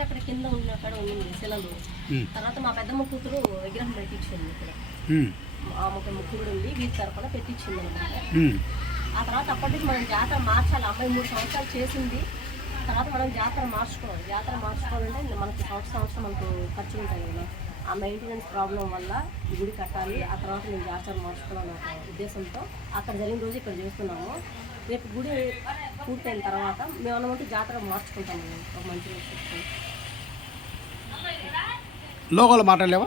First అక్కడ కింద ఉన్న అక్కడ ఉంది శిలలు. తర్వాత మా పెద్దమ్మ కూతురు విగ్రహం పెట్టించింది ఇక్కడ. ఆమెకు ముక్కుడు ఉంది, వీటి తరపున పెట్టించింది అనమాట. ఆ తర్వాత అప్పటి నుంచి మనం జాతర మార్చాలి. అమ్మాయి 3 సంవత్సరాలు చేసింది. తర్వాత మనం జాతర మార్చుకోవాలి. జాతర మార్చుకోవాలంటే మనకి సంవత్సరం మనకు ఖర్చు ఉంటాయి కదా. ఆ మెయింటెనెన్స్ ప్రాబ్లం వల్ల ఈ గుడి కట్టాలి. ఆ తర్వాత మేము జాతర మార్చుకోవాలన్న ఒక ఉద్దేశంతో అక్కడ జరిగిన రోజు ఇక్కడ చేస్తున్నాము. రేపు గుడి పూర్తయిన తర్వాత మేము అన్నమాట జాతర మార్చుకుంటాము. ఒక మంచి రోజు లోకల్ మాట్లాడలేవా?